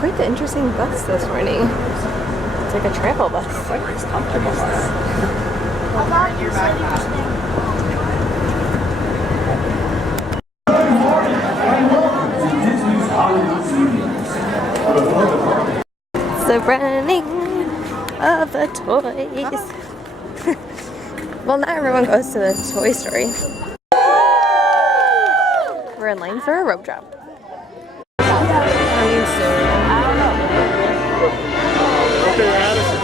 quite the interesting bus this morning. It's like a travel bus. It's like a comfortable bus. Your backpack. It's the running of the toys. Well, not everyone goes to the Toy Story. We're in line for a rope drop. Coming soon. Okay, Addison.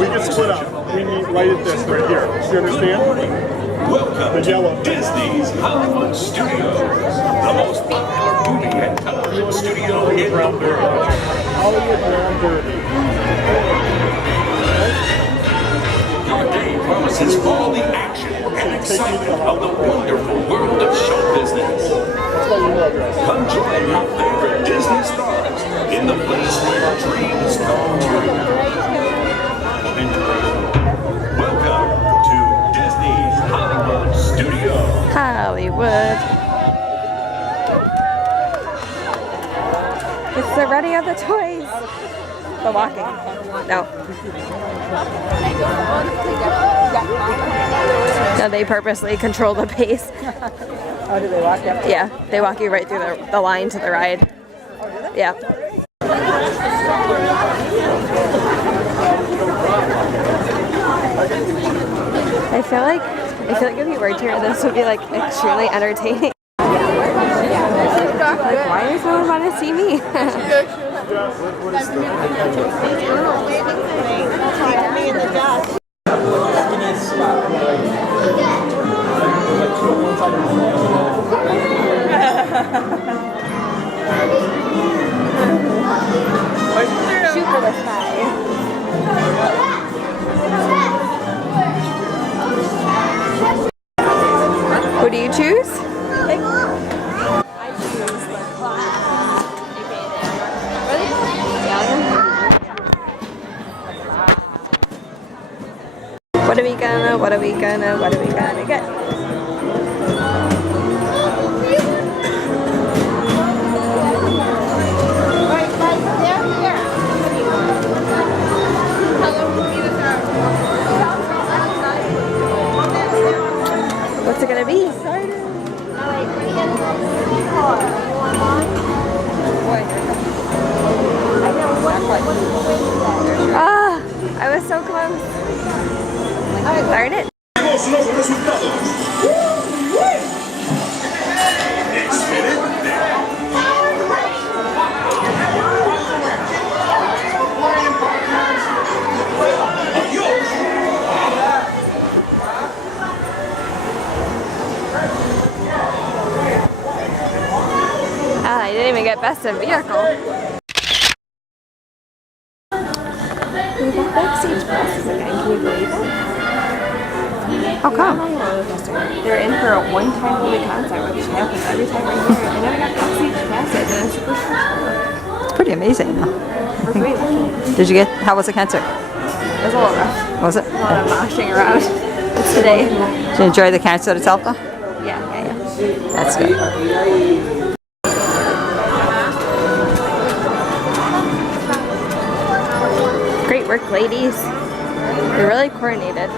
We can split up. We need right at this right here. Do you understand? Welcome The yellow. to Disney's Hollywood Studios, the most popular movie and television studio in the world. Hollywood Ground Derby. Your day promises all the action and excitement of the wonderful world of show business. Come join your favorite Disney stars in the place where dreams come true. Welcome to Disney's Hollywood Studios. Hollywood. It's the running of the toys. The walking. No. No, they purposely control the pace. Oh, do they walk up? Yeah, they walk you right through the line to the ride. Oh, do they? Yeah. I feel like if you worked here, this would be like extremely entertaining. Like, why does no one want to see me? Shoot for the sky. Who do you choose? What are we gonna get? What's it gonna be? Ah, I was so close. Darn it. Ah, I didn't even get best in vehicle. We got backstage passes again, can you believe it? How come? They're in for a one-time movie concert, which happens every time we're here. I never got backstage passes, and it's super stressful. It's pretty amazing. We're pretty lucky. Did you get, how was the concert? It was a little rough. Was it? A lot of moshing around. It's today. Did you enjoy the concert itself though? Yeah. That's good. Great work, ladies. You're really coordinated.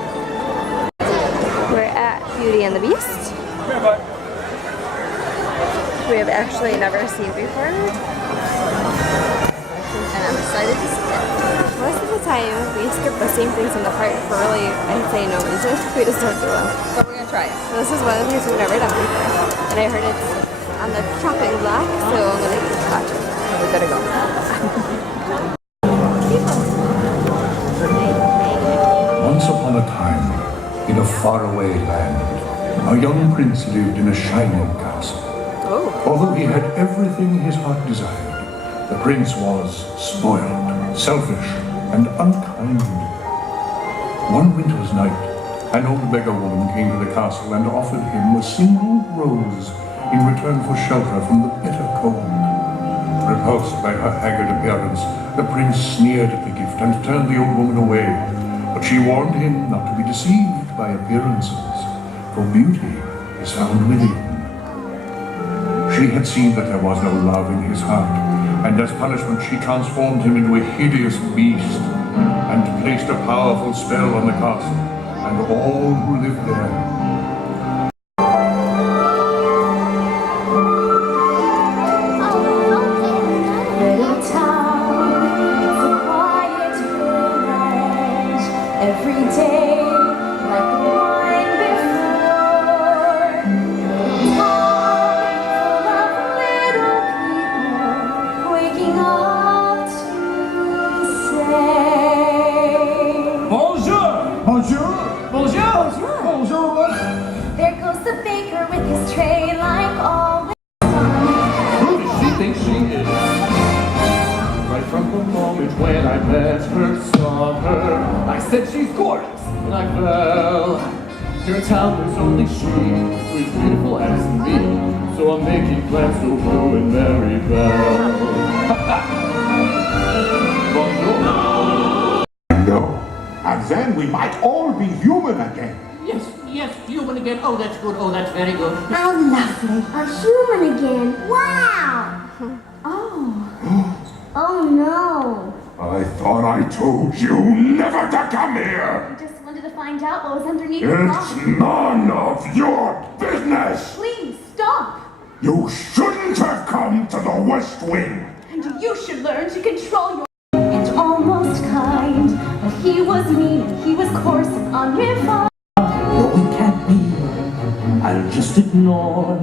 We're at Beauty and the Beast. We have actually never seen before. And I'm excited to see it. Most of the time, we skip the same things in the park for really, I'd say, no reason. We just don't do them. So we're gonna try it. So this is one of the things we've never done before. And I heard it's on the chopping block, so I'm gonna keep watching. We better go. Once upon a time, in a faraway land, a young prince lived in a shining castle. Oh. Although he had everything his heart desired, the prince was spoiled, selfish, and unkind. One winter's night, an old beggar woman came to the castle and offered him a single rose in return for shelter from the bitter cold. Repulsed by her haggard appearance, the prince sneered at the gift and turned the old woman away. But she warned him not to be deceived by appearances, for beauty is found within. She had seen that there was no love in his heart, and as punishment she transformed him into a hideous beast and placed a powerful spell on the castle and all who lived there. Little town, it's a quiet village. Every day, like the one before. Town full of little people waking up to say, Bonjour! Bonjour! Bonjour. Bonjour! There goes the baker with his tray like always. Who does she think she is? Right from the moment when I met her, saw her, I said she's gorgeous, and I fell. Here in town there's only she, who is beautiful as me, so I'm making plans to ruin Mary Bell. Bonjour. No. And then we might all be human again. Yes, human again. Oh, that's good. Oh, that's very good. How lovely. A human again. Wow. Oh. Oh no. I thought I told you never to come here. I just wanted to find out what was underneath the It's rock. none of your business. Please stop. You shouldn't have come to the West Wing. And you should learn to control your and almost kind. But he was mean and he was coarse and unrefined. No, it can't be. I'll just ignore.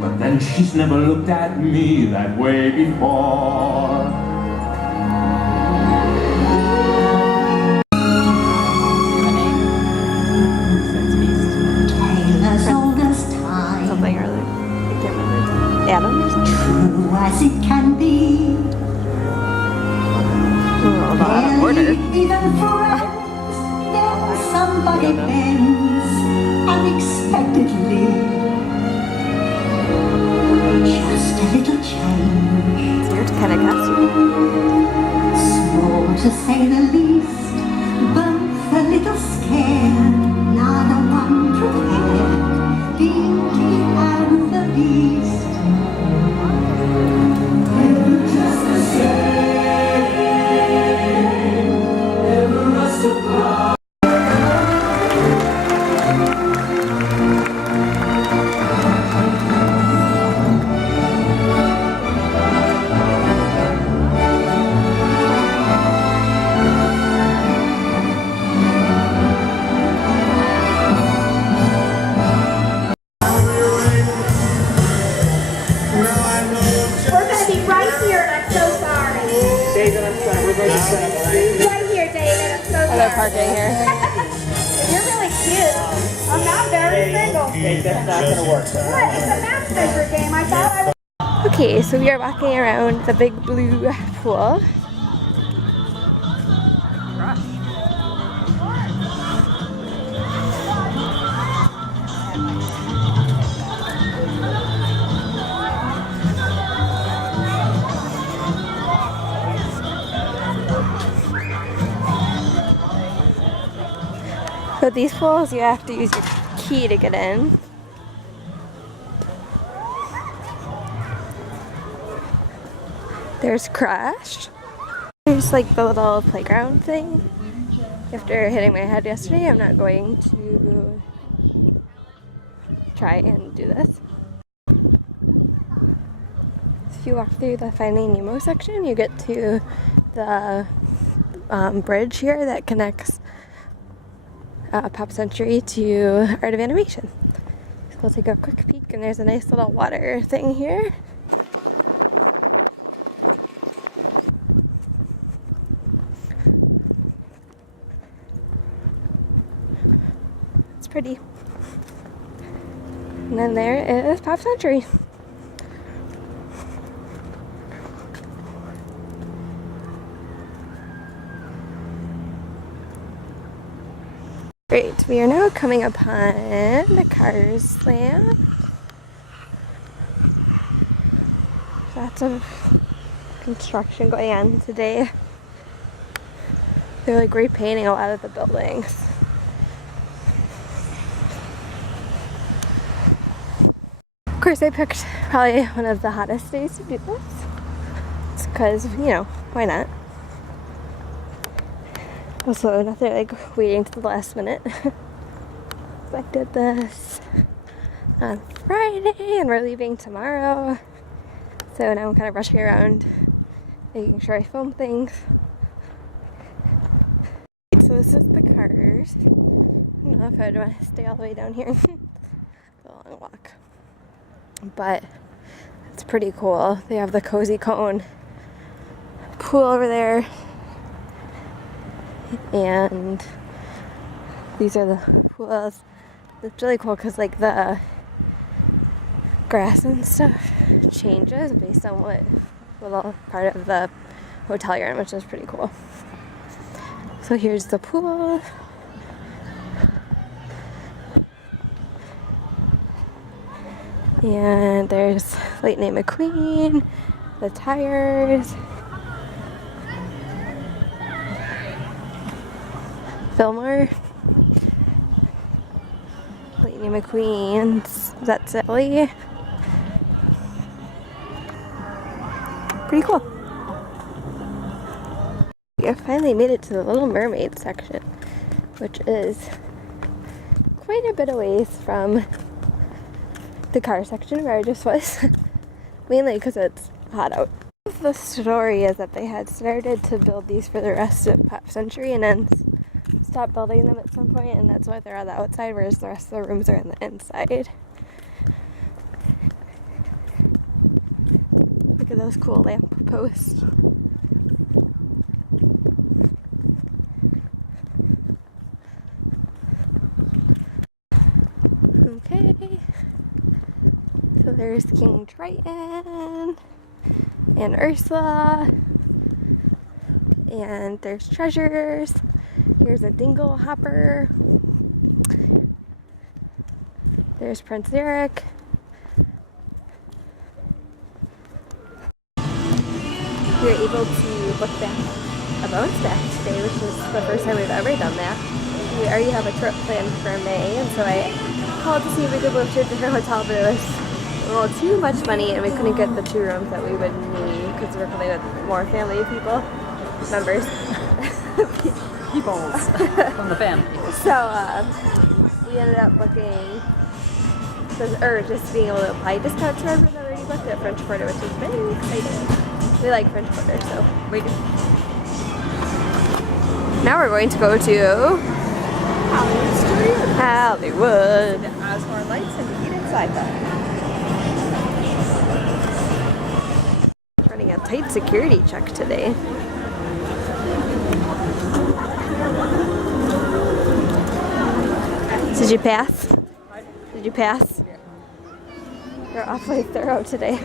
But then she's never looked at me that way before. Taylor's oldest time. Something or other. I can't remember. Adam or something? True as it can be. Oh, out of order. Even friends, then somebody bends unexpectedly. Just a little change, It's weird to kind of guess. small to say the least, both a little scared, neither one prepared, Pinky and the Beast. Just the same, never a surprise. We're gonna be right here, and I'm so sorry. David, I'm sorry. We're going to set up. Right here, David. I'm so Oh, they're sorry. parking here. You're really cute. I'm not very single. Hey, that's not going to work. What? It's a matchmaker game. I thought I was. Okay, so we are walking around the big blue pool. So these pools, you have to use your key to get in. There's Crash. There's like the little playground thing. After hitting my head yesterday, I'm not going to try and do this. If you walk through the Finding Nemo section, you get to the bridge here that connects Pop Century to Art of Animation. So we'll take a quick peek, and there's a nice little water thing here. It's pretty. And then there is Pop Century. Great, we are now coming upon the Cars Land. Lots of construction going on today. They're like repainting a lot of the buildings. Of course, I picked probably one of the hottest days to do this. It's because, you know, why not? Also, nothing like waiting to the last minute. I did this on Friday and we're leaving tomorrow. So now I'm kind of rushing around, making sure I film things. So this is the Cars. I don't know if I'd want to stay all the way down here. Go a long walk. But it's pretty cool. They have the cozy cone pool over there. And these are the pools. It's really cool because like the grass and stuff changes based on what little part of the hotel you're in, which is pretty cool. So here's the pool. And there's Lightning McQueen, the tires, Fillmore, Lightning McQueen's, that's Italy. Pretty cool. I finally made it to the Little Mermaid section, which is quite a bit away from the car section where I just was. Mainly because it's hot out. The story is that they had started to build these for the rest of Pop Century and then stopped building them at some point, and that's why they're on the outside, whereas the rest of the rooms are on the inside. Look at those cool lamp posts. Okay, so there's King Triton and Ursula, and there's treasures. Here's a dingle hopper. There's Prince Eric. We were able to look back a bounce back today, which is the first time we've ever done that. We already have a trip planned for May, and so I called to see if we could move to a different hotel, but it was a little too much money and we couldn't get the 2 rooms that we would need because we're coming with more family people, members. Peoples from the family. So we ended up booking, or just being able to apply discount to our room that we already booked at French Quarter, which is very exciting. We like French Quarter, so we do. Now we're going to go to Hollywood. The Osborne Lights and eat inside them. Running a tight security check today. Did you pass? Did you pass? You're awfully thorough today.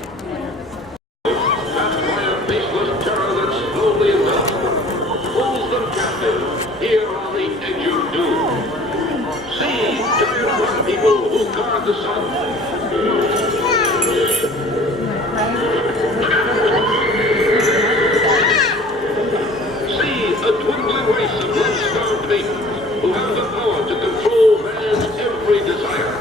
Here on the edge of doom. See, giant people who guard the sun. See, a dwindling race of blood-starved maidens who have the power to control man's every desire.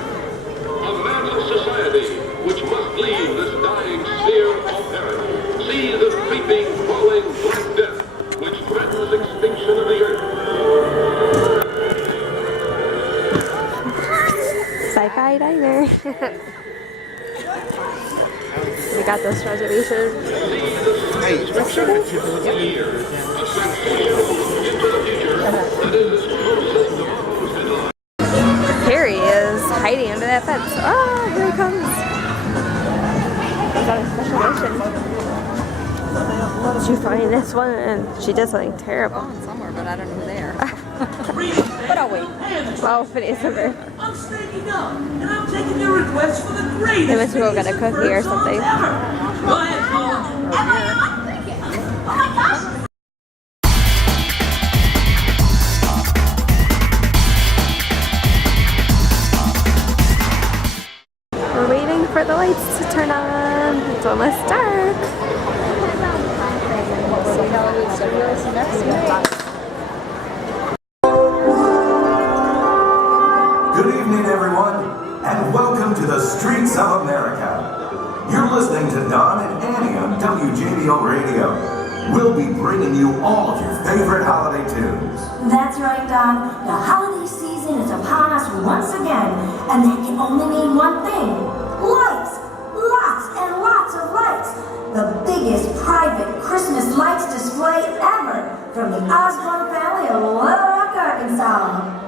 A manless society which must leave this dying sphere or perish. See the creeping, crawling black death which threatens extinction of the earth. Sci-Fi Diner. We got those reservations. Harry is hiding under that fence. Oh, here he comes. He's on a special mission. She find this one, and she did something terrible. Going somewhere, but I don't know who they are. But I'll wait. Well, Phineas and Ferb. I'm standing up, and I'm taking your request for the greatest. They must go get a cookie or something. Go ahead, We're waiting for the lights to turn on. It's almost dark. Good evening, everyone, and welcome to the streets of America. You're listening to Don and Annie on WDW Radio. We'll be bringing you all of your favorite holiday tunes. That's right, Don. The holiday season is upon us once again, and that can only mean one thing. Lights! Lots and lots of lights! The biggest private Christmas lights display ever from the Osborne family of Little Rock, Arkansas.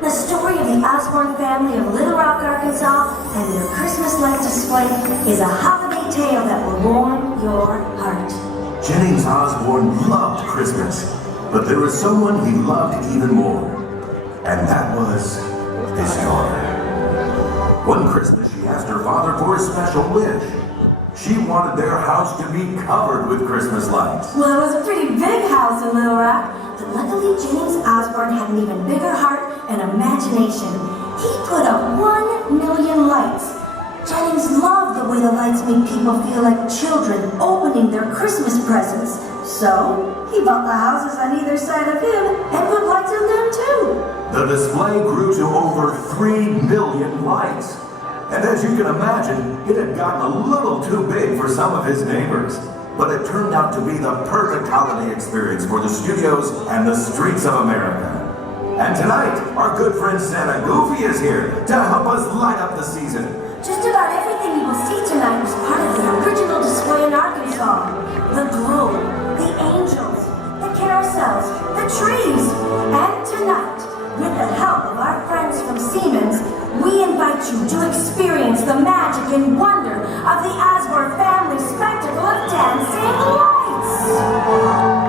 The story of the Osborne family of Little Rock, Arkansas and their Christmas light display is a holiday tale that will warm your heart. Jennings Osborne loved Christmas, but there was someone he loved even more, and that was his daughter. One Christmas, she asked her father for a special wish. She wanted their house to be covered with Christmas lights. Well, it was a pretty big house in Little Rock, but luckily Jennings Osborne had an even bigger heart and imagination. He put up 1 million lights. Jennings loved the way the lights made people feel like children opening their Christmas presents. So, he built the houses on either side of him and put lights in them too. The display grew to over 3 million lights. And as you can imagine, it had gotten a little too big for some of his neighbors. But it turned out to be the perfect holiday experience for the studios and the streets of America. And tonight, our good friend Santa Goofy is here to help us light up the season. Just about everything you will see tonight was part of the original display in Arkansas. The globe, the angels, the carousels, the trees. And tonight, with the help of our friends from Siemens, we invite you to experience the magic and wonder of the Osborne family spectacle of dancing lights.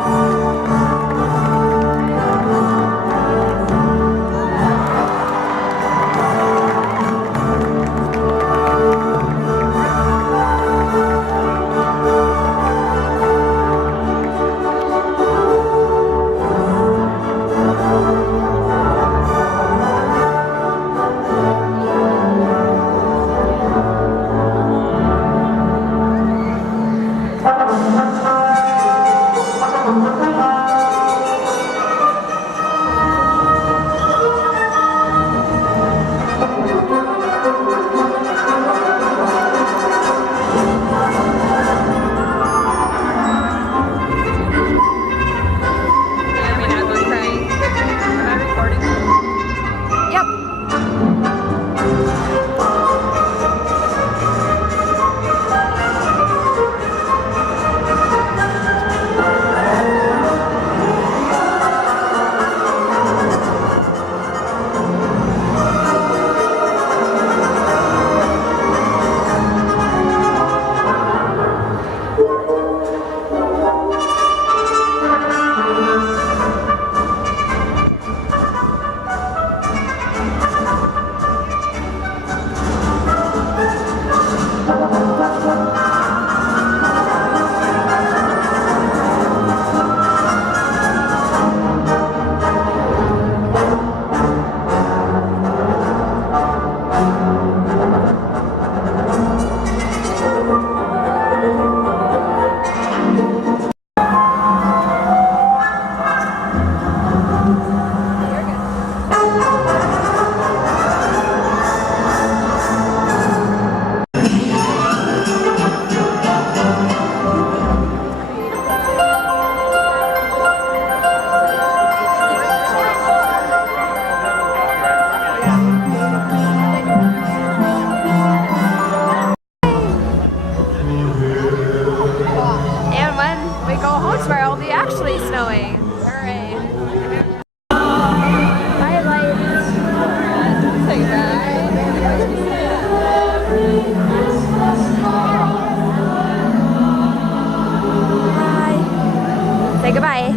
Say goodbye.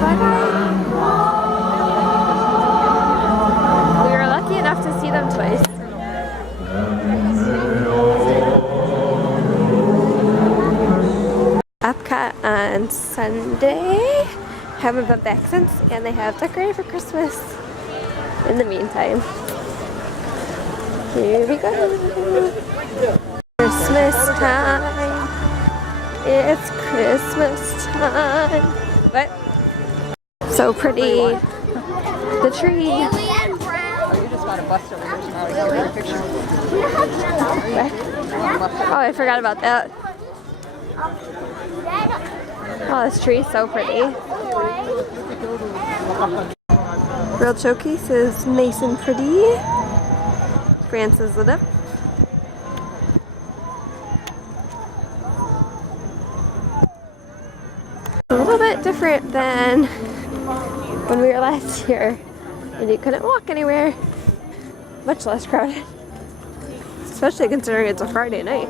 Bye-bye. We were lucky enough to see them twice. Epcot on Sunday. Haven't been back since, and they have decorated for Christmas in the meantime. Here we go. Christmas time. It's Christmas time. What? So pretty. The tree. want to bust over here tomorrow to get a picture. Oh, I forgot about that. Oh, this tree is so pretty. World Showcase is nice and pretty. France is lit up. A little bit different than when we were last year and you couldn't walk anywhere. Much less crowded. Especially considering it's a Friday night.